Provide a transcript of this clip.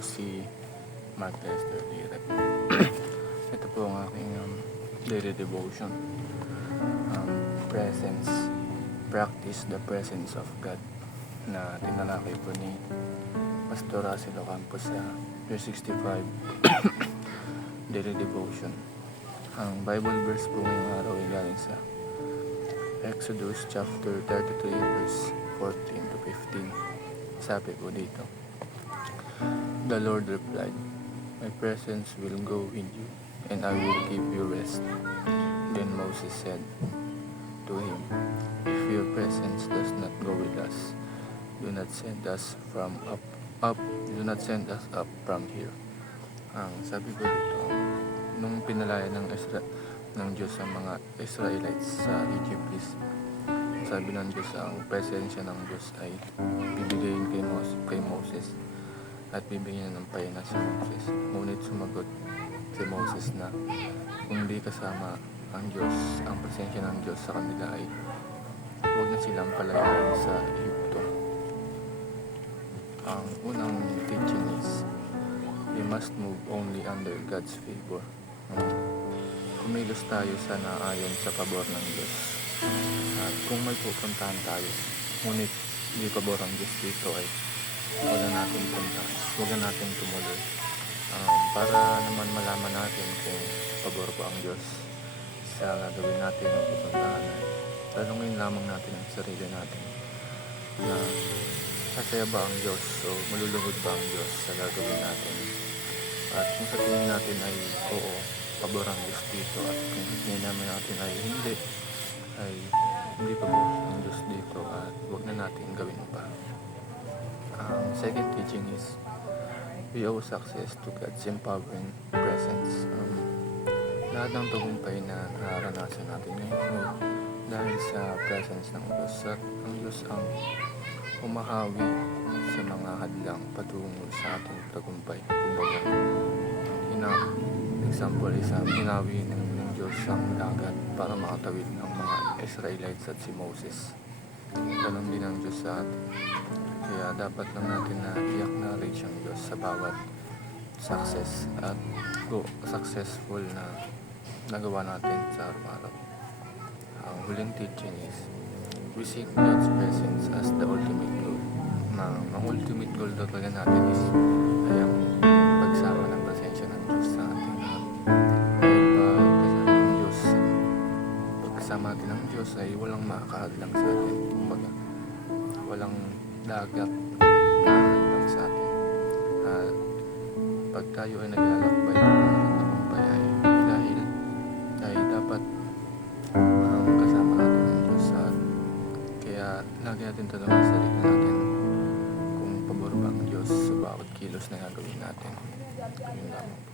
po si Mark Lester Lirep. Ito po ang aking daily devotion. Practice the presence of God na tinalakay po ni Pastor Russell Ocampo sa year 65 daily devotion. Ang Bible verse po ngayong araw ay galing sa Exodus chapter 33 verse 14 to 15. Sabi po dito, "The Lord replied, My presence will go with you, and I will give you rest." Then Moses said to him, "If your presence does not go with us, do not send us up from here." Ang sabi ko dito, nung pinalaya ng Diyos ang mga Israelites sa Egypt, sabi ng Diyos, ang presensya ng Diyos ay bibigayin kay Moses at bibigyan ng payana si Moses. Ngunit sumagot si Moses na kung di kasama ang Diyos, ang presensya ng Diyos sa kanila, ay huwag na silang palayain sa Egypto. Ang unang teaching is we must move only under God's favor. Kumilos tayo sa naayon sa pabor ng Diyos. At kung may pupuntahan tayo, ngunit hindi pabor ang Diyos dito, ay huwag na natin puntahan, huwag na natin tumuloy. Para naman malaman natin kung pabor po ang Diyos sa gagawin natin ang pupuntahan, ay tanungin lamang natin ang sarili natin na sasaya ba ang Diyos o malulungkot ba ang Diyos sa gagawin natin. At kung sa tingin natin ay oo, pabor ang Diyos dito, at kung sa tingin natin ay hindi pabor ang Diyos dito, at huwag na natin gawin pa. Second teaching is we owe success to God's empowering presence. Lahat ng tagumpay na nararanasan natin ngayon ay dahil sa presence ng Diyos, at ang Diyos ang umahawi sa mga hadlang patungo sa ating tagumpay. Kumbaga, example is hinawi ng Diyos ang dagat para makatawid ng mga Israelites at si Moses. Ganon din ang Diyos sa atin. Kaya dapat lang natin na i-acknowledge ang Diyos sa bawat successful na nagawa natin sa araw-araw. Ang huling teaching is we seek God's presence as the ultimate goal. Ang ultimate goal talaga natin is ay ang pagsama ng presensya ng Diyos sa atin. Pagkasama natin ng Diyos ay walang makakahadlang sa atin. Kumbaga, walang dagat na hadlang sa atin. At pag tayo ay naglalakbay ng tagumpay ay dapat kasama natin ng Diyos. At kaya lagi natin tanongin sa sarili natin kung pabor ba ang Diyos sa bawat kilos na gagawin natin. Yun lamang po.